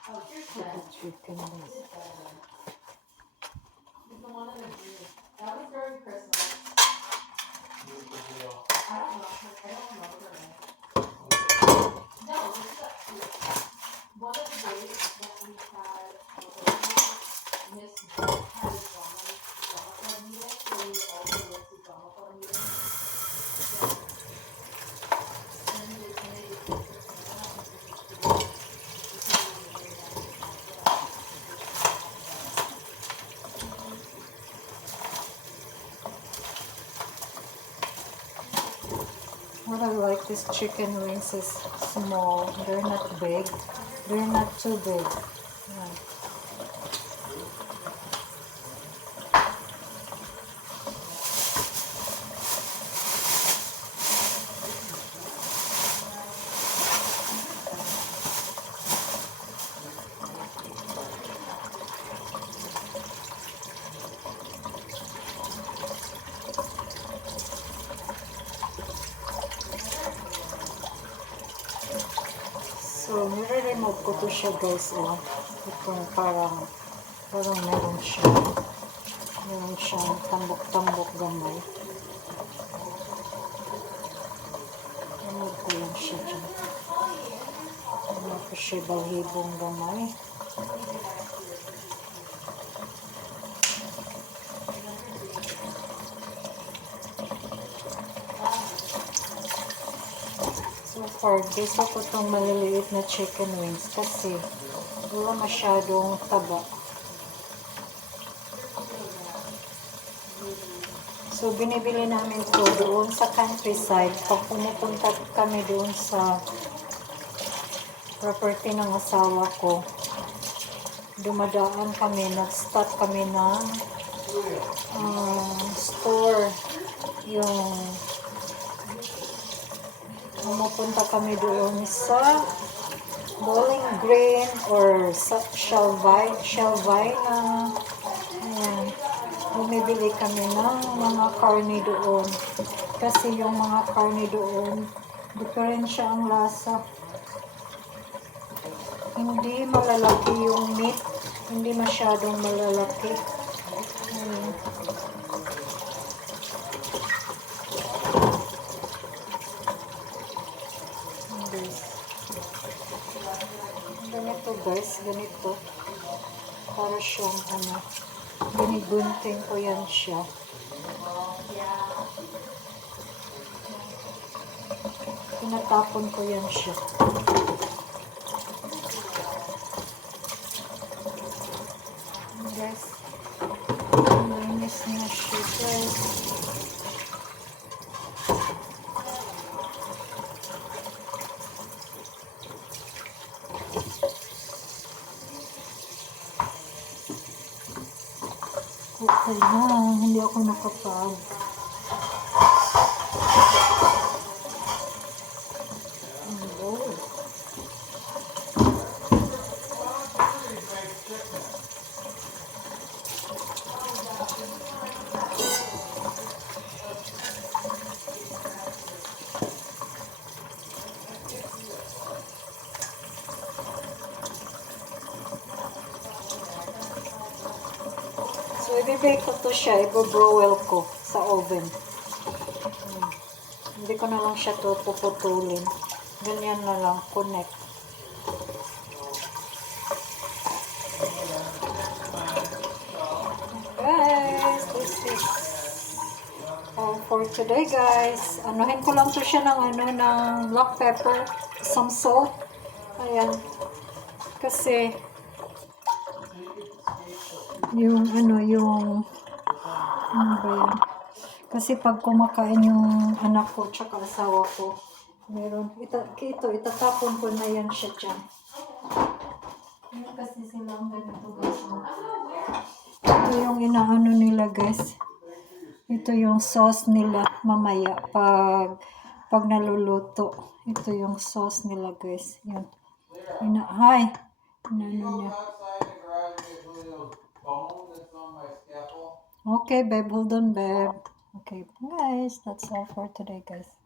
The chicken wings. That was during Christmas. I don't know. I don't remember her name. No, this is one of the days that we had Miss had a drama club meeting, so we all go to the drama club meeting. So, and they did pictures and all that, and then we did the people in the very nice drama club. What I like this chicken wings is small. They're not big. They're not too big. Yeah. So, nire-remove ko to siya guys, oh. Itong parang meron siyang tambok-tambok gamay. Remove ko lang siya dyan. Remove ko siya balhibong gamay. So far, gusto ko itong maliliit na chicken wings kasi wala masyadong taba. So, binibili namin ito doon sa countryside. Pag pumupunta kami doon sa property ng asawa ko, dumadaan kami, nag-start kami ng store. Yung pumupunta kami doon sa Bowling Green or sa Shelvine na ayan, bumibili kami ng mga karne doon kasi yung mga karne doon diferensya ang lasa, hindi malalaki yung meat, hindi masyadong malalaki. Ayan. Ganito guys, ganito. Para siyang binigunting ko yan siya. Tinatapon ko yan siya. Guys, linis na siya guys. Okay lang, hindi ako nakapag. So, i-bake ko to siya, i-broil ko sa oven. Hindi ko na lang siya to puputulin. Ganyan na lang, connect. Guys, this is all for today guys. Anuhin ko lang to siya ng black pepper, some salt. Ayan. Kasi yung ano ba yan? Kasi pag kumakain yung anak ko tsaka asawa ko, meron, itatapon ko na yan siya dyan. Kasi silang ganito guys. Ito yung inaano nila guys. Ito yung sauce nila mamaya pag naluluto. Ito yung sauce nila guys. Yan. Hi. Inano niya. Okay, babe. Hold on, babe. Okay, guys. That's all for today, guys.